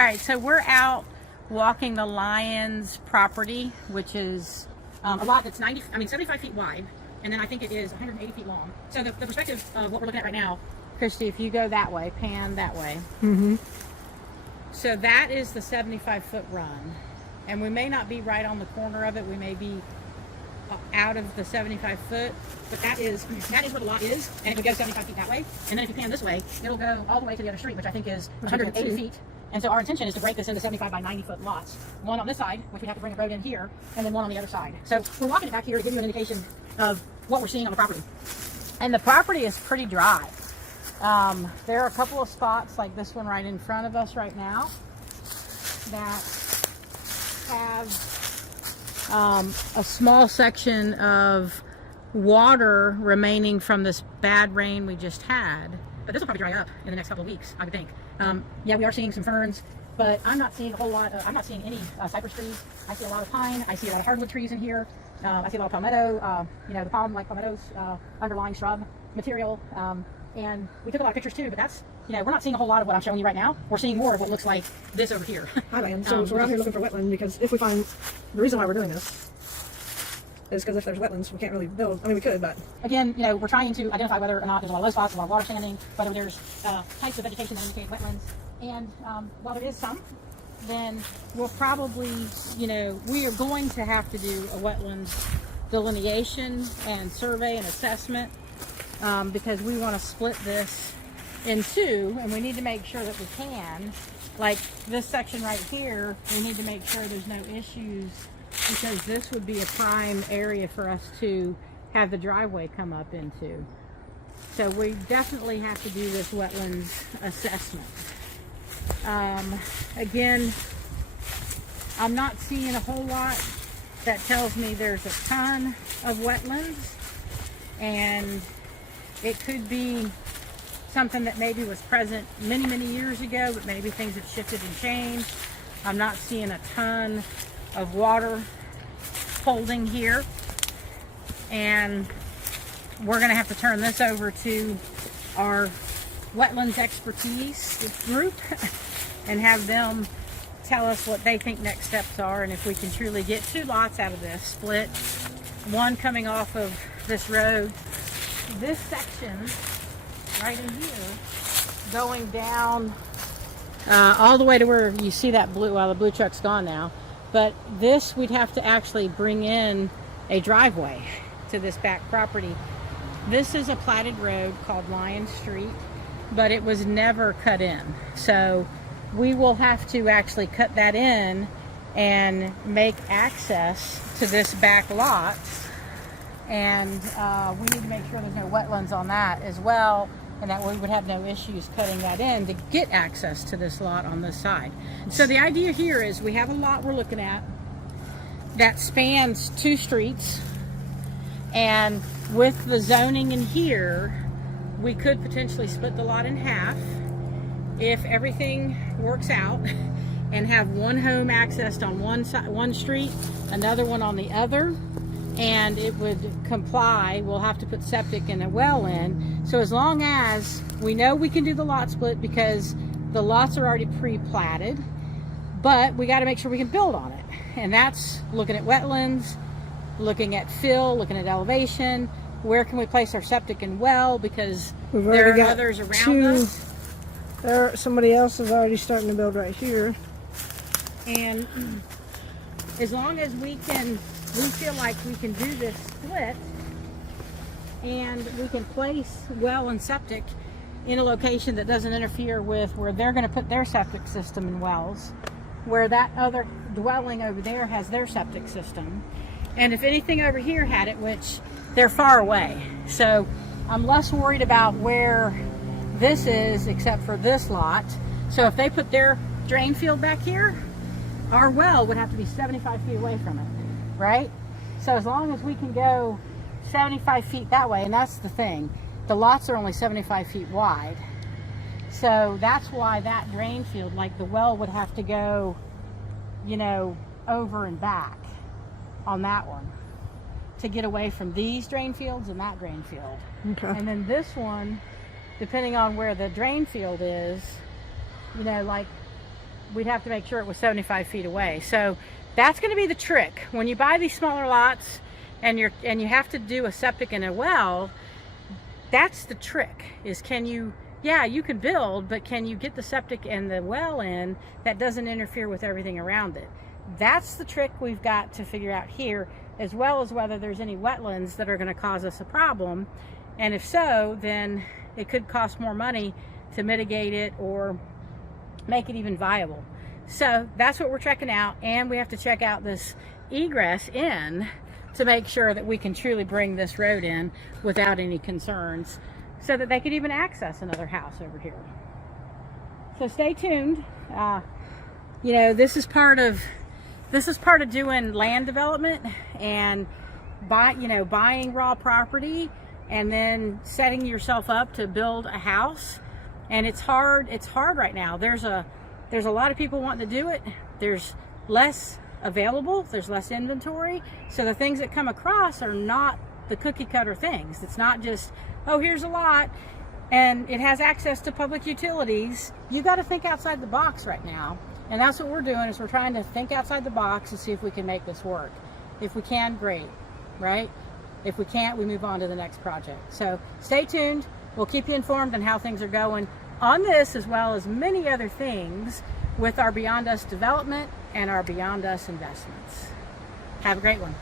All right, so we're out walking the Lions property, which is a lot that's 75 feet wide, and then I think it is 180 feet long. So the perspective of what we're looking at right now, Christy, if you go that way, pan that way. Mm-hmm. So that is the 75-foot run, and we may not be right on the corner of it. We may be out of the 75 foot, but that is where the lot is, and it would go 75 feet that way. And then if you pan this way, it'll go all the way to the other street, which I think is 180 feet. And so our intention is to break this into 75 by 90 foot lots. One on this side, which we have to bring a road in here, and then one on the other side. So we're walking it back here to give you an indication of what we're seeing on the property. And the property is pretty dry. There are a couple of spots like this one right in front of us right now that have a small section of water remaining from this bad rain we just had. But this will probably dry up in the next couple of weeks, I would think. Yeah, we are seeing some ferns, but I'm not seeing a whole lot. I'm not seeing any cypress trees. I see a lot of pine. I see a lot of hardwood trees in here. I see a lot of palmetto. The palm, like palmetto's underlying shrub material. And we took a lot of pictures too, but that's, we're not seeing a whole lot of what I'm showing you right now. We're seeing more of what looks like this over here. Hi, Diane. So we're out here looking for wetland because if we find, the reason why we're doing this is because if there's wetlands, we can't really build. I mean, we could, but again, we're trying to identify whether or not there's a lot of low spots, a lot of water standing, whether there's types of vegetation that indicate wetlands. And while there is some, then we'll probably, we are going to have to do a wetlands delineation and survey and assessment because we want to split this in two, and we need to make sure that we can. Like this section right here, we need to make sure there's no issues, because this would be a prime area for us to have the driveway come up into. So we definitely have to do this wetlands assessment. Again, I'm not seeing a whole lot that tells me there's a ton of wetlands, and it could be something that maybe was present many, many years ago, but maybe things have shifted and changed. I'm not seeing a ton of water holding here, and we're going to have to turn this over to our wetlands expertise group and have them tell us what they think next steps are, and if we can truly get two lots out of this split, one coming off of this road, this section right in here going down all the way to where you see that blue, well, the blue truck's gone now, but this we'd have to actually bring in a driveway to this back property. This is a platted road called Lion Street, but it was never cut in. So we will have to actually cut that in and make access to this back lot. And we need to make sure there's no wetlands on that as well, and that we would have no issues cutting that in to get access to this lot on this side. So the idea here is we have a lot we're looking at that spans two streets, and with the zoning in here, we could potentially split the lot in half if everything works out, and have one home accessed on one street, another one on the other, and it would comply. We'll have to put septic and a well in. So as long as we know we can do the lot split, because the lots are already pre-platted, but we got to make sure we can build on it. And that's looking at wetlands, looking at fill, looking at elevation, where can we place our septic and well, because there are others around us. Somebody else is already starting to build right here. And as long as we feel like we can do this split, and we can place well and septic in a location that doesn't interfere with where they're going to put their septic system and wells, where that other dwelling over there has their septic system, and if anything over here had it, which they're far away, so I'm less worried about where this is except for this lot. So if they put their drain field back here, our well would have to be 75 feet away from it, right? So as long as we can go 75 feet that way, and that's the thing, the lots are only 75 feet wide, so that's why that drain field, like the well, would have to go, over and back on that one to get away from these drain fields and that drain field. Okay. And then this one, depending on where the drain field is, like we'd have to make sure it was 75 feet away. So that's going to be the trick. When you buy these smaller lots and you have to do a septic and a well, that's the trick, is can you, yeah, you can build, but can you get the septic and the well in that doesn't interfere with everything around it? That's the trick we've got to figure out here, as well as whether there's any wetlands that are going to cause us a problem. And if so, then it could cost more money to mitigate it or make it even viable. So that's what we're checking out, and we have to check out this egress in to make sure that we can truly bring this road in without any concerns, so that they could even access another house over here. So stay tuned. You know, this is part of doing land development and buying raw property and then setting yourself up to build a house. And it's hard right now. There's a lot of people wanting to do it. There's less available, there's less inventory. So the things that come across are not the cookie cutter things. It's not just, oh, here's a lot and it has access to public utilities. You got to think outside the box right now. And that's what we're doing, is we're trying to think outside the box and see if we can make this work. If we can, great, right? If we can't, we move on to the next project. So stay tuned. We'll keep you informed on how things are going on this, as well as many other things with our Beyond Us development and our Beyond Us investments. Have a great one.